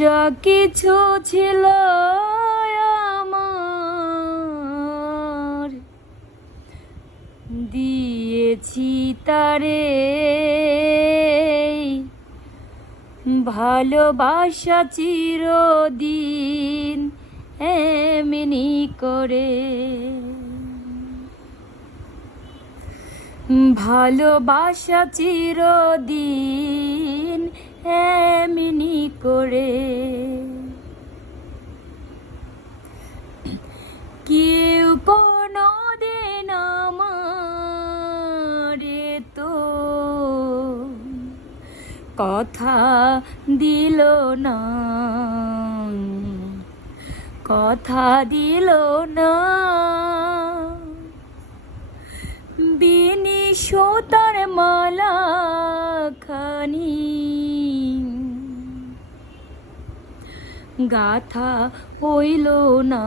যা কিছু ছিল আমার দিয়েছি তারে, ভালোবাসা চিরদিন এমনি করে, ভালোবাসা চিরদিন এমনি করে। কেউ কোনো দিন আমারে তো কথা দিল না, কথা দিল না। বিনি সুতার মালা খানি গাথা হইল না,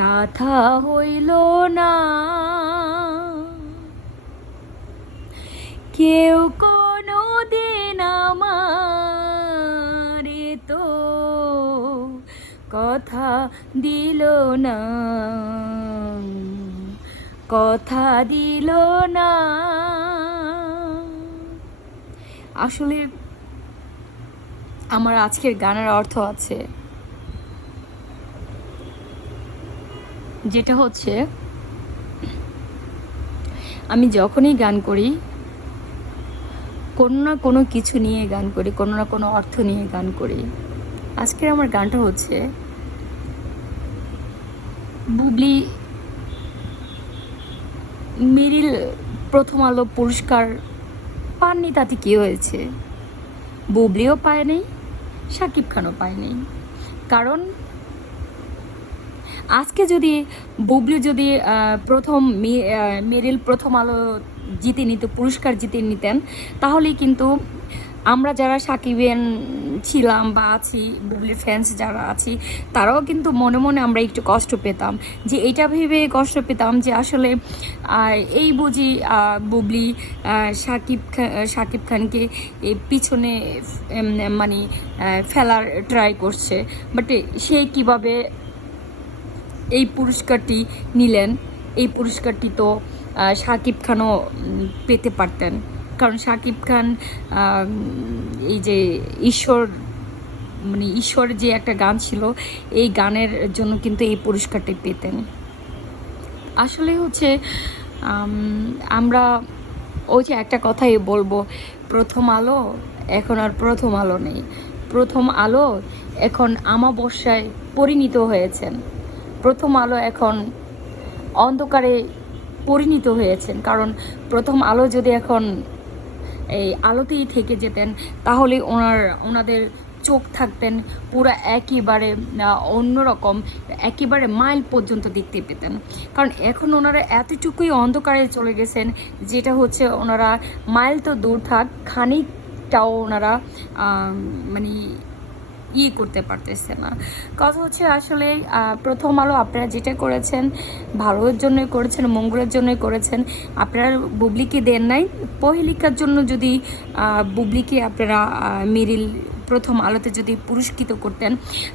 গাথা হইল না। কেউ কোনো দিন আমারে তো কথা দিল না, কথা দিল না। আসলে আমার আজকের গানের অর্থ আছে, যেটা হচ্ছে আমি যখনই গান করি কোনো না কোনো কিছু নিয়ে গান করি, কোনো না কোনো অর্থ নিয়ে গান করি। আজকের আমার গানটা হচ্ছে বুবলি মেরিল প্রথম আলো পুরস্কার পাননি, তাতে কি হয়েছে? বুবলিও পায়নি, শাকিব খানও পায়নি। কারণ আজকে যদি বুবলি যদি প্রথম মেরিল প্রথম আলো জিতে নিত, পুরস্কার জিতে নিতেন, তাহলেই কিন্তু আমরা যারা সাকিবিয়ান ছিলাম বা আছি, বুবলির ফ্যান্স যারা আছি, তারাও কিন্তু মনে মনে আমরা একটু কষ্ট পেতাম, যে এটা ভেবে কষ্ট পেতাম যে আসলে এই বুঝি বুবলি শাকিব খানকে এই পিছনে মানে ফেলার ট্রাই করছে। বাট সে কিভাবে এই পুরস্কারটি নিলেন? এই পুরস্কারটি তো শাকিব খানও পেতে পারতেন, কারণ শাকিব খান এই যে ঈশ্বরের যে একটা গান ছিল, এই গানের জন্য কিন্তু এই পুরস্কারটি পেতেন। আসলে হচ্ছে আমরা ওই যে একটা কথাই বলবো, প্রথম আলো এখন আর প্রথম আলো নেই, প্রথম আলো এখন আমাবস্যায় পরিণত হয়েছেন, প্রথম আলো এখন অন্ধকারে পরিণত হয়েছেন। কারণ প্রথম আলো যদি এখন এই আলোতেই থেকে যেতেন, তাহলে ওনাদের চোখ থাকতেন পুরো একেবারে অন্যরকম, একেবারে মাইল পর্যন্ত দেখতে পেতেন। কারণ এখন ওনারা এতটুকুই অন্ধকারে চলে গেছেন, যেটা হচ্ছে ওনারা মাইল তো দূর থাক, খানিকটাও ওনারা মানে করতে পারতেছে না। কথা হচ্ছে আসলে প্রথম আলো আপনারা যেটা করেছেন ভালোর জন্যই করেছেন, মঙ্গলের জন্যই করেছেন। আপনারা বুবলিকে দেন নাই, পহেলিকার জন্য যদি বুবলিকে আপনারা মেরিল প্রথম আলোতে যদি পুরস্কৃত করতেন,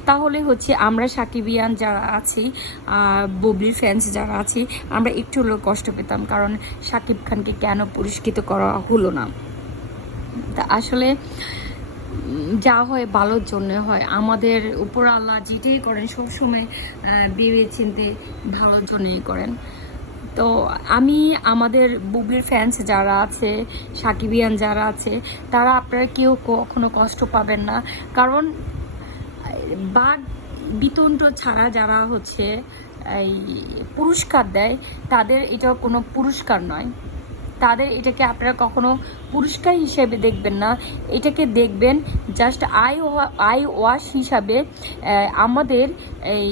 তাহলে হচ্ছে আমরা সাকিবিয়ান যারা আছি, বুবলির ফ্যান্স যারা আছি, আমরা একটু হলেও কষ্ট পেতাম, কারণ শাকিব খানকে কেন পুরস্কৃত করা হলো না। তা আসলে যা হয় ভালোর জন্য হয়, আমাদের উপর আল্লাহ যেটাই করেন সবসময় ভেবে চিন্তে ভালোর জন্যই করেন। তো আমি আমাদের বুবলির ফ্যান্স যারা আছে, সাকিবিয়ান যারা আছে, তারা আপনারা কেউ কখনো কষ্ট পাবেন না। কারণ বাঘ বিতণ্ড ছাড়া যারা হচ্ছে এই পুরস্কার দেয়, তাদের এটা কোনো পুরস্কার নয়, তাদের এটাকে আপনারা কখনো পুরস্কার হিসেবে দেখবেন না, এটাকে দেখবেন জাস্ট আই ওয়াশ হিসাবে। আমাদের এই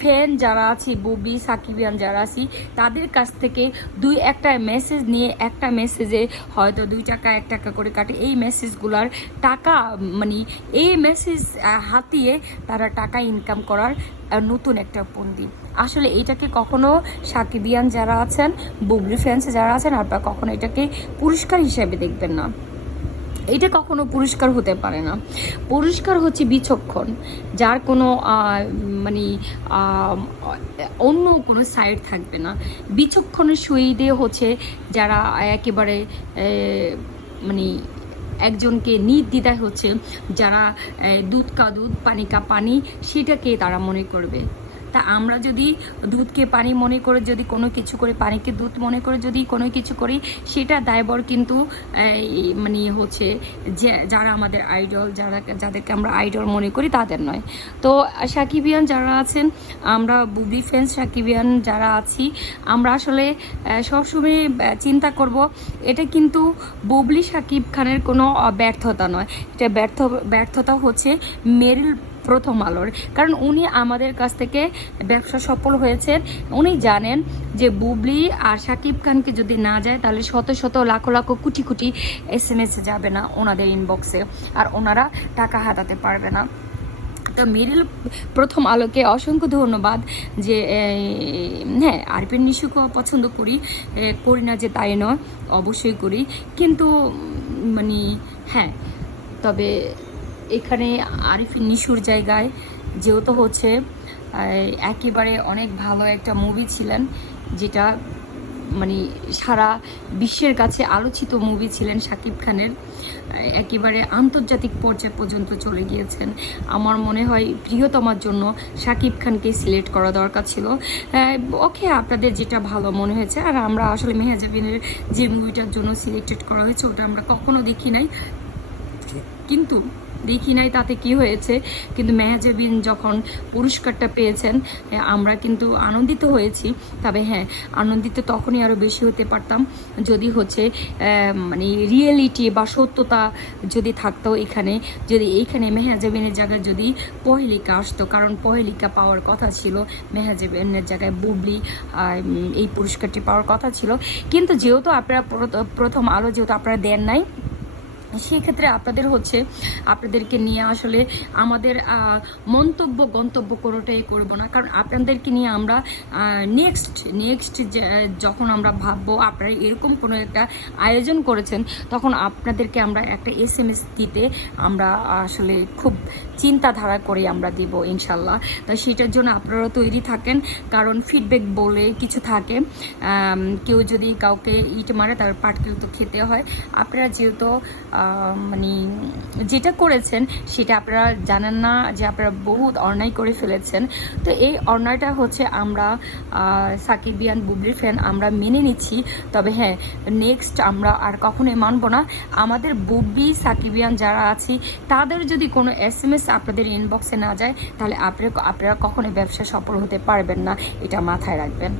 ফ্যান যারা আছি, বুবলি সাকিবিয়ান যারা আছি, তাদের কাছ থেকে দুই একটা মেসেজ নিয়ে, একটা মেসেজে হয়তো 2 টাকা 1 টাকা করে কাটে, এই মেসেজগুলার টাকা মানে এই মেসেজ হাতিয়ে তারা টাকা ইনকাম করার নতুন একটা পন্থী। আসলে এটাকে কখনো সাকিবিয়ান যারা আছেন, বুবলি ফ্যান্স যারা আছেন, আপনারা কখনো এটাকে পুরস্কার হিসেবে দেখবেন না। এটা কখনো পুরস্কার হতে পারে না। পুরস্কার হচ্ছে বিচক্ষণ, যার কোনো মানে অন্য কোনো সাইড থাকবে না। বিচক্ষণের সহিতে হচ্ছে যারা একেবারে মানে একজনকে নির্দ্বিধায় হচ্ছে যারা দুধ কা দুধ পানি কা পানি সেটাকে তারা মনে করবে। তা আমরা যদি দুধকে পানি মনে করে যদি কোনো কিছু করে, পানিকে দুধ মনে করে যদি কোনো কিছু করি, সেটা দায়বর কিন্তু মানে হচ্ছে যে যারা আমাদের আইডল, যাদেরকে আমরা আইডল মনে করি তাদের নয়। তো সাকিবিয়ান যারা আছেন, আমরা বুবলি ফ্যান্স সাকিবিয়ান যারা আছি, আমরা আসলে সবসময় চিন্তা করব এটা কিন্তু বুবলি শাকিব খানের কোনো ব্যর্থতা নয়, এটা ব্যর্থতা হচ্ছে মেরিল প্রথম আলোর। কারণ উনি আমাদের কাছ থেকে ব্যবসা সফল হয়েছেন, উনি জানেন যে বুবলি আর শাকিব খানকে যদি না যায় তাহলে শত শত লাখো লাখো কোটি কোটি SMS যাবে না ওনাদের ইনবক্সে, আর ওনারা টাকা হাতাতে পারবে না। তো মেরিল প্রথম আলোকে অসংখ্য ধন্যবাদ যে হ্যাঁ, আরপিন নিশুকেও পছন্দ করি না যে তাই নয়, অবশ্যই করি, কিন্তু মানে হ্যাঁ, তবে এখানে আরিফিন নিশুর জায়গায় যেহেতু হচ্ছে একেবারে অনেক ভালো একটা মুভি ছিলেন, যেটা মানে সারা বিশ্বের কাছে আলোচিত মুভি ছিলেন শাকিব খানের, একেবারে আন্তর্জাতিক পর্যায়ে পর্যন্ত চলে গিয়েছেন। আমার মনে হয় প্রিয়তমার জন্য শাকিব খানকে সিলেক্ট করা দরকার ছিল। ওকে, আপনাদের যেটা ভালো মনে হয়েছে। আর আমরা আসলে মেহজাবিনের যে মুভিটার জন্য সিলেক্টেড করা হয়েছে ওটা আমরা কখনো দেখি নাই, কিন্তু তাতে কি হয়েছে, কিন্তু মেহজাবিন যখন পুরস্কারটা পেয়েছেন আমরা কিন্তু আনন্দিত হয়েছি। তবে হ্যাঁ, আনন্দিত তখনই আরও বেশি হতে পারতাম যদি হচ্ছে মানে রিয়েলিটি বা সত্যতা যদি থাকতো এখানে, যদি এইখানে মেহজাবিনের জায়গায় যদি পহেলিকা আসতো, কারণ পহেলিকা পাওয়ার কথা ছিল, মেহজাবিনের জায়গায় বুবলি এই পুরস্কারটি পাওয়ার কথা ছিল। কিন্তু যেহেতু আপনারা প্রথম আলো যেহেতু আপনারা দেন নাই, সেক্ষেত্রে আপনাদেরকে নিয়ে আসলে আমাদের গন্তব্য কোনোটাই করবো না, কারণ আপনাদেরকে নিয়ে আমরা নেক্সট যখন আমরা ভাববো আপনারা এরকম কোনো একটা আয়োজন করেছেন, তখন আপনাদেরকে আমরা একটা SMS দিতে আমরা আসলে খুব চিন্তাধারা করে আমরা দিব ইনশাল্লাহ। তাই সেটার জন্য আপনারা তৈরি থাকেন, কারণ ফিডব্যাক বলে কিছু থাকে, কেউ যদি কাউকে ইট মারে তার পাটকেল তো খেতে হয়। আপনারা যেহেতু মানে যেটা করেছেন সেটা আপনারা জানেন না যে আপনারা বহুত অন্যায় করে ফেলেছেন। তো এই অন্যায়টা হচ্ছে আমরা সাকিবিয়ান বুবলির ফ্যান আমরা মেনে নিচ্ছি। তবে হ্যাঁ, নেক্সট আমরা আর কখনোই মানব না। আমাদের বুবলি সাকিবিয়ান যারা আছি তাদের যদি কোনো SMS আপনাদের ইনবক্সে না যায়, তাহলে আপনারা কখনোই ব্যবসা সফল হতে পারবেন না, এটা মাথায় রাখবেন।